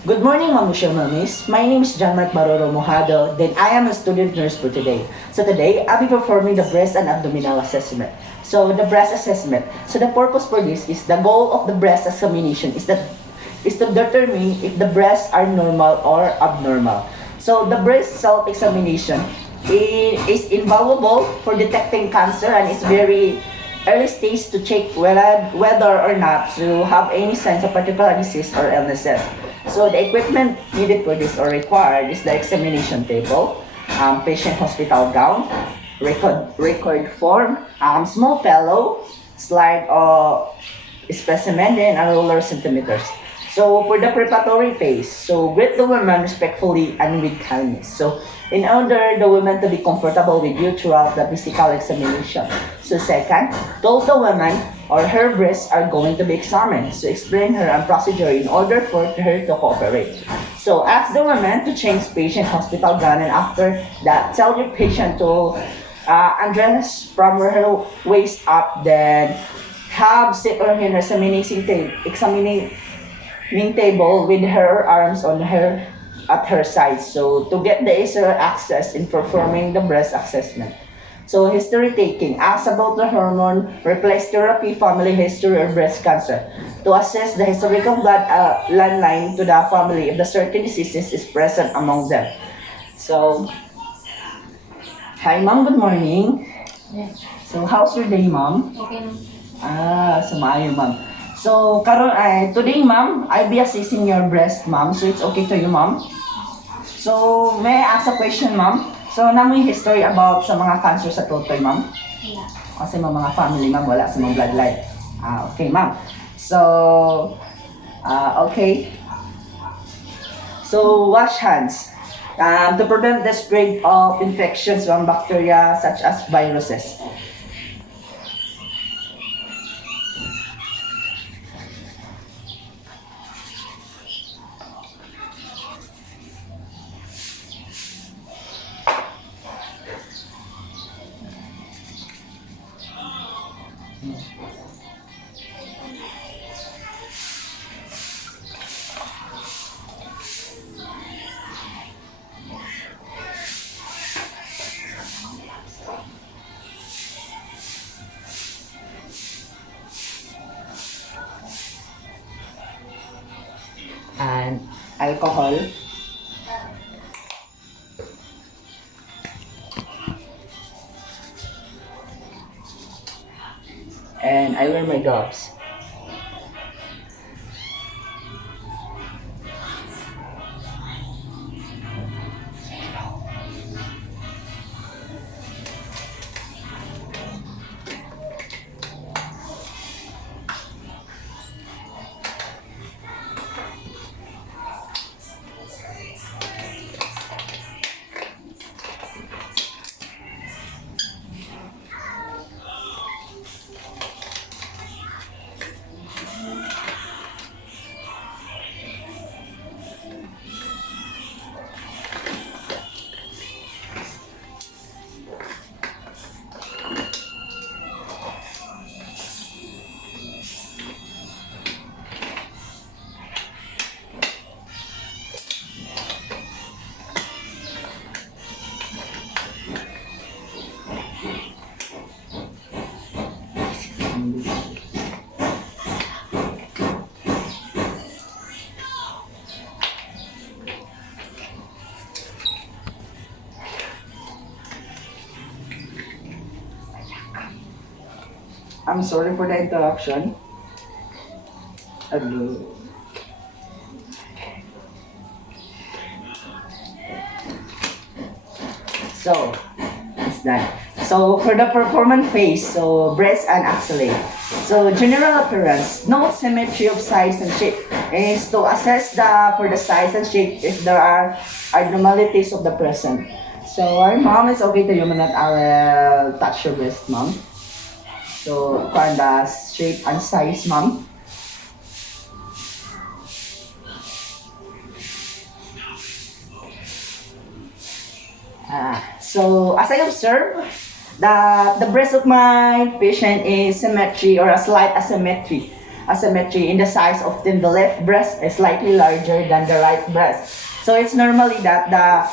Good morning, Mamusha Mamis. My name is John Mark Baroro Mojado. Then I am a student nurse for today. So today, I'll be performing the breast and abdominal assessment. So the breast assessment. So the purpose for this is the goal of the breast examination is to determine if the breasts are normal or abnormal. So the breast self-examination is invaluable for detecting cancer and is very early stage to check whether or not to have any signs of particular disease or illnesses. So the equipment needed for this or required is the examination table, patient hospital gown, record form, small pillow, slide or specimen, then a ruler centimeters. So for the preparatory phase, so greet the women respectfully and with kindness. So in order the women to be comfortable with you throughout the physical examination. So second, told the woman or her breasts are going to be examined. So explain her and procedure in order for her to cooperate. So ask the woman to change patient hospital gown and after that tell your patient to undress from her waist up, then have sit on her examining table with her arms on her at her side. So to get the easier access in performing the breast assessment. So history taking, ask about the hormone, replace therapy, family history, or breast cancer. To assess the historical blood line to the family if the certain diseases is present among them. So, hi ma'am, good morning. Yes. So how's your day ma'am? Okay na. Sumayo ma'am. So, karon ay today ma'am, I'll be assessing your breast ma'am. So it's okay to you ma'am? So, may I ask a question ma'am? So, namoy history about sa mga cancer sa totoy ma'am? Wala. Kasi mga family ma'am, wala sa mga bloodline. Okay ma'am. So, okay. So, wash hands. To prevent the spread of infections from bacteria such as viruses. And alcohol. And I wear my gloves. I'm sorry for the interruption. Hello. So, it's done. So, for the performance phase, so breast and axillary. So, general appearance, note symmetry of size and shape is to assess for the size and shape if there are abnormalities of the person. So, our mom is okay to you, that I will touch your breast, mom. So, find the shape and size, ma'am. So, as I observe, the breast of my patient is symmetry or a slight asymmetry. asymmetry in the size of the left breast is slightly larger than the right breast. So it's normally that the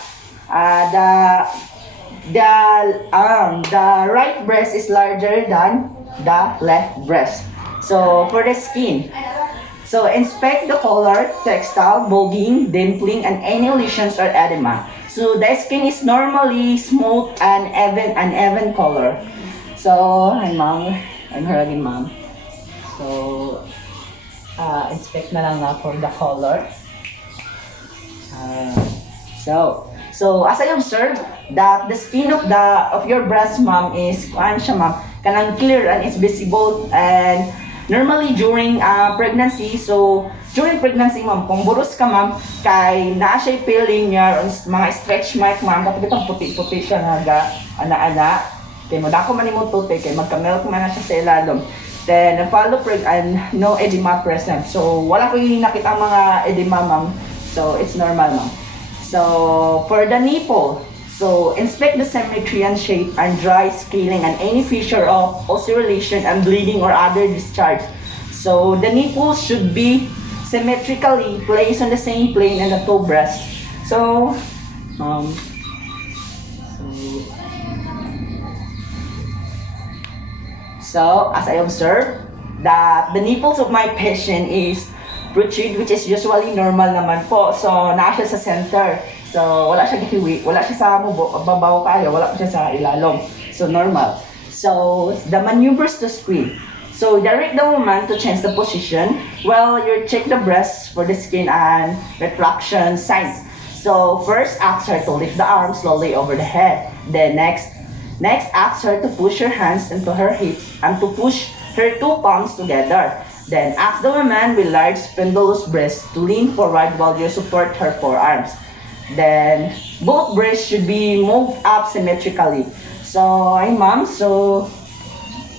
right breast is larger than the left breast. So for the skin, so inspect the color, textile, bulging, dimpling, and any lesions or edema. So the skin is normally smooth and even color. So, hi ma'am. I'm her again, ma'am. So, inspect na lang na for the color. So as I observed that the skin of your breast, ma'am, is siya, ma'am, kanang clear and it's visible, and normally during pregnancy. So during pregnancy, ma'am, kung buros ka, ma'am, kay naa siya feeling niya mga stretch mark, ma'am, kapag itong puti-puti siya nga ana-ana, kay mo dako man imong tute, kay magka-milk man na siya sa ilalom. Then follow and no edema present. So wala ko yung nakita mga edema, ma'am. So it's normal, ma'am. So for the nipple, so inspect the symmetry and shape and dry scaling and any feature of ulceration and bleeding or other discharge. So the nipples should be symmetrically placed on the same plane and the two breasts. So, so as I observe that the nipples of my patient is protrude, which is usually normal naman po. So, naa siya sa center. So, wala siya gihiwi, wala siya sa babaw kayo, wala siya sa ilalom. So, normal. So, the maneuvers to squeeze. So, direct the woman to change the position while you check the breasts for the skin and retraction signs. So, first ask her to lift the arms slowly over the head. Then next ask her to push her hands into her hips and to push her two palms together. Then ask the woman with large spindulous breasts to lean forward while you support her forearms. Then both breasts should be moved up symmetrically. So, ay ma'am, so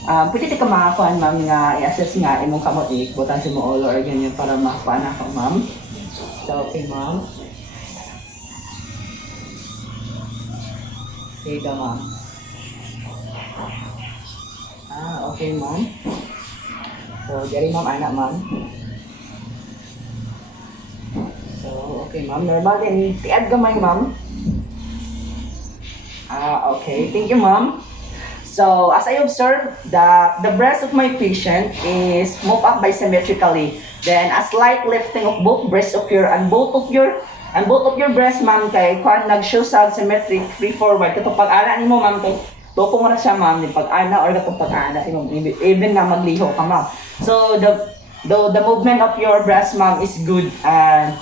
pwede ka makakuan, ma'am, nga i-assess nga imong kamot butan si mo or ganyan para makakuan ako, ma'am. So, okay, ma'am. Okay ka, ma'am. Okay, ma'am. So, dari ma'am, anak, ma'am. So, okay, ma'am. Normal din. Tiad gamay, ma'am. Okay. Thank you, ma'am. So, as I observe, the breast of my patient is moved up by symmetrically. Then, a slight lifting of both breasts occur and both of your breasts, ma'am, kay kung nag-show sa symmetric, free forward. Katong pag-ana ni mo, ma'am, kay tupong mo na siya, ma'am, yung pag-ana or katong pag-ana, even na magliho ka, ma'am. So, the movement of your breast, ma'am, is good and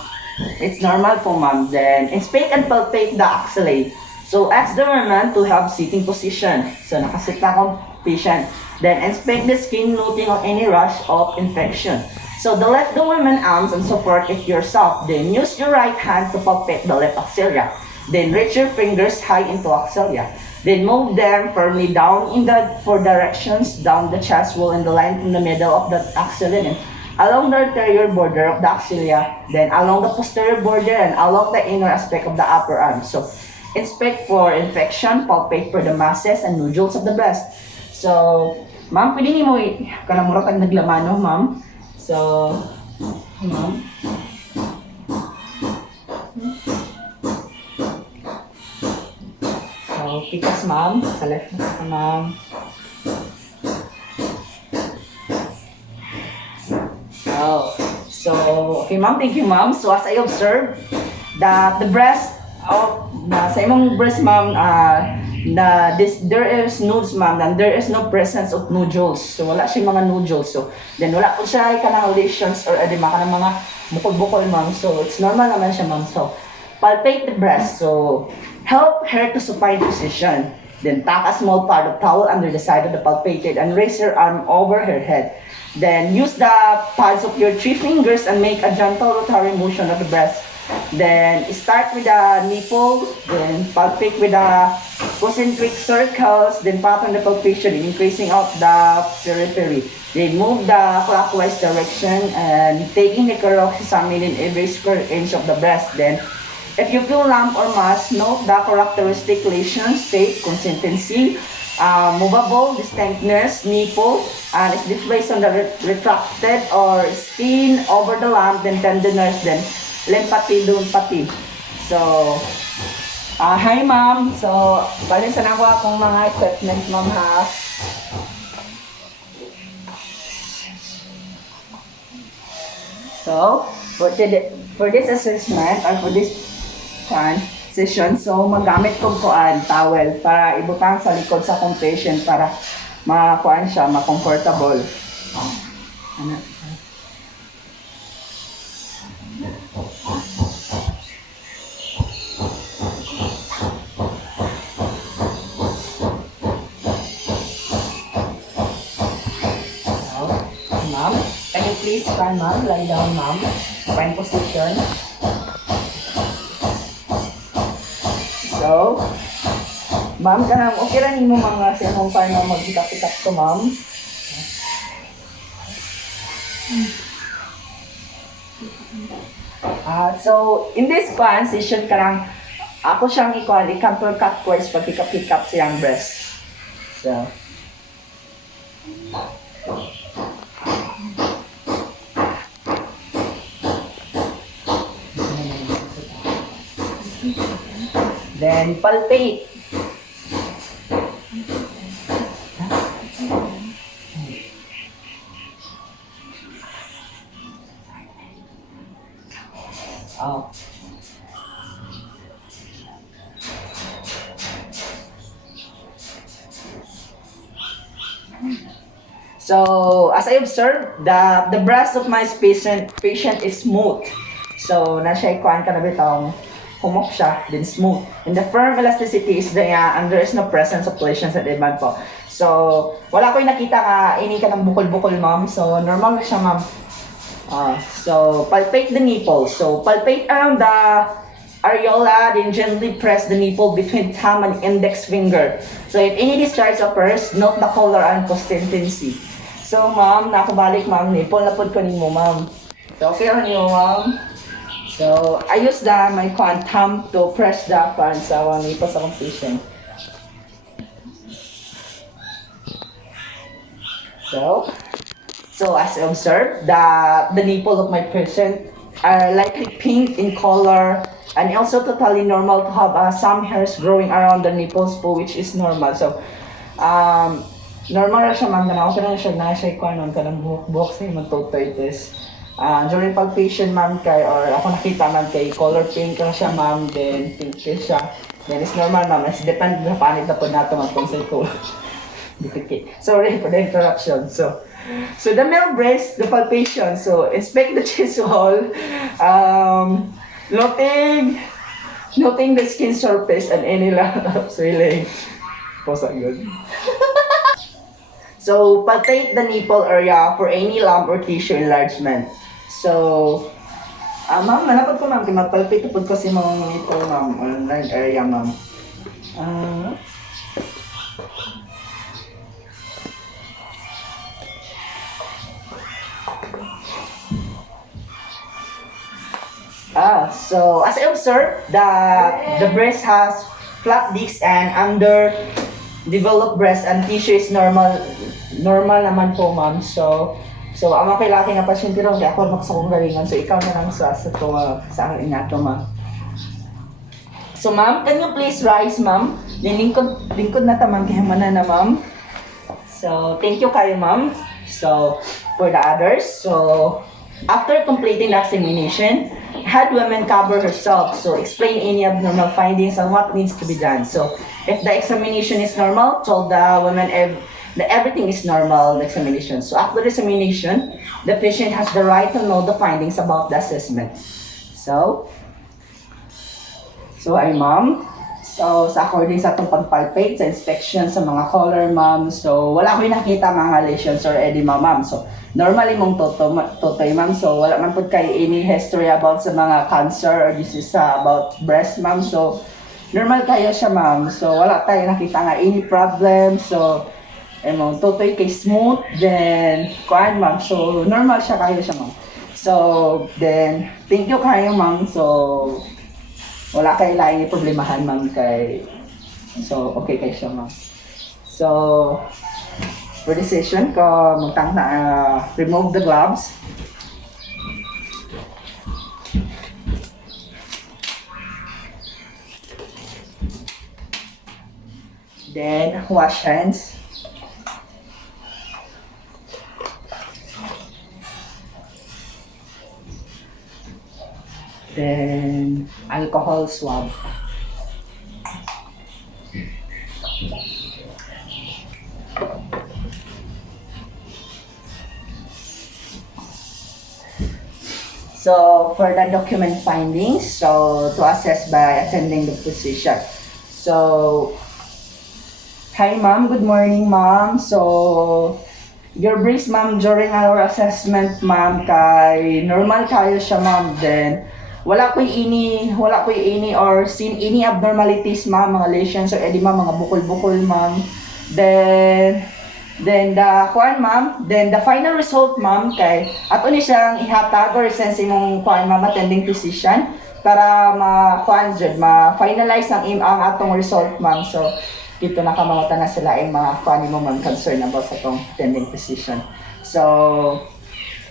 it's normal po, ma'am. Then, inspect and palpate the axilla. So, ask the woman to have sitting position. So, nakasit na akong patient. Then, inspect the skin, noting on any rush of infection. So, lift the woman arms and support it yourself. Then, use your right hand to palpate the left axilla. Then, reach your fingers high into axilla. Then, move them firmly down in the four directions, down the chest wall and the line from the middle of the axilla. Then, along the anterior border of the axilla. Then, along the posterior border and along the inner aspect of the upper arm. So, inspect for infection, palpate for the masses and nodules of the breast. So, ma'am, pwede niyo mo kanamuratan naglamano, ma'am. So, ma'am. So, pikas, ma'am. Sa left na, ma'am. So, okay, ma'am. Thank you, ma'am. So, as I observed, that the breast sa imong breast, ma'am, there is nodes, ma'am, and there is no presence of nodules. So, wala siya mga nodules. So, then wala po siya kanang lesions or edema, kanang mga bukol-bukol, ma'am. So, it's normal naman siya, ma'am. So, palpate the breast. So, help her to supine position. Then, tuck a small part of towel under the side of the palpated and raise her arm over her head. Then, use the pads of your 3 fingers and make a gentle rotary motion of the breast. Then, start with the nipple, then palpate with the concentric circles, then pattern the palpation, increasing out the periphery. Then, move the clockwise direction and taking the correct examining every square inch of the breast. Then, if you feel lump or mass, note the characteristic lesions, shape, consistency, movable distinctness, nipple, and it's displaced on the retracted or skin over the lump, then tenderness, then lymphadenopathy. So, hi ma'am. So, bali sa nakuha akong mga equipment ma'am ha. So, for this assessment or for this session, so magamit ko towel para ibutang sa likod sa akong patient para makuan siya, ma-comfortable. Ano? Ma'am, can you please stand, ma'am? Lie down, ma'am. Fine position. So, ma'am, kanang okay ra nimo mga sinong paano mag-pick-up to, ma'am. So, in this session karang ako siyang i-contour cut course pag pick up siyang breast. So, then palpate. Oh. So, as I observed, the breast of my patient is smooth. So, na-siya ikuan ka na bitong humok siya, then smooth. And the firm elasticity is there, and there is no presence of lesions at the band po. So, wala ko yung nakita ka, ini ka ng bukol-bukol, ma'am. So, normal siya, ma'am. So, palpate the nipple. So, palpate around the areola, then gently press the nipple between thumb and index finger. So, if any discharge occurs, note the color and consistency. So, ma'am, nakabalik, ma'am. Nipple na po ko nimo, ma'am. So, okay lang niyo, ma'am. So, I use my thumb to press the pan sa nipple sa patient. So as I observed, the nipple of my patient are likely pink in color and also totally normal to have some hairs growing around the nipples po, which is normal. So, normal na siya, ma'am, na okay na siya, na siya ikaw ka ng buhok sa magtotoitis. During palpation, ma'am, or ako nakita, ma'am, kay color pink lang siya, ma'am, then pink siya. Then it's normal, ma'am. It's depend na panit na po nato mag-consult ko. Sorry for the interruption. So the male breast, the palpation. So, inspect the chest wall. Noting the skin surface and any swelling. Posa yun. So, palpate the nipple area for any lump or tissue enlargement. So, ma'am, malapad ko, ma'am. Palpate po kasi mga nipple, ma'am, or enlarged area, ma'am. So as I observed, the breast has flat discs and underdeveloped breast and tissue is normal naman po, ma'am. So ang mga kailangan nga pasyente ron, kaya ako magsakong galingan. So ikaw na lang sa akin inato, ma'am. So ma'am, can you please rise, ma'am? Lingkod na tamang kihimana na, ma'am. So thank you kayo, ma'am. So for the others, so after completing the examination, had women cover herself, so explain any abnormal findings and what needs to be done. So if the examination is normal, told the women that everything is normal, the examination. So after the examination, the patient has the right to know the findings about the assessment. So ay ma'am, so sa according sa itong pagpalpate, sa inspection sa mga color, ma'am, so wala ko yung nakita mga lesions or edema, ma'am. So normally mong totoy, ma'am. So wala man po kayo any history about sa mga cancer or disease about breast, ma'am. So normal kayo siya, ma'am. So wala tayo nakita nga any problem. So mong totoy kay smooth, then kuan, ma'am. So normal siya kayo siya, ma'am. So then thank you kayo, ma'am. So wala kayo laing problemahan, ma'am, kay so okay kayo siya, ma'am. So, for this session, ko magtang na remove the gloves. Then, wash hands. Then, alcohol swab. So, for the document findings, so to assess by attending the physician. So, hi ma'am, good morning ma'am. So, your breast ma'am during our assessment ma'am kay normal kayo siya ma'am. Then, wala ko'y ini or seen any abnormalities ma'am, mga lesions or edema, mga bukol-bukol ma'am. Then the final result ma'am kay ato ni siyang ihatag or sense imong kuan ma'am attending physician para ma-finalize ang atong result ma'am. So dito nakamangutan na sila ang mga kuan mo ma'am concern about sa atong attending physician. So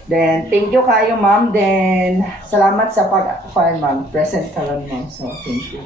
then thank you kayo ma'am. Then salamat sa pag-kuan ma'am. Present ka lang ma'am. So thank you.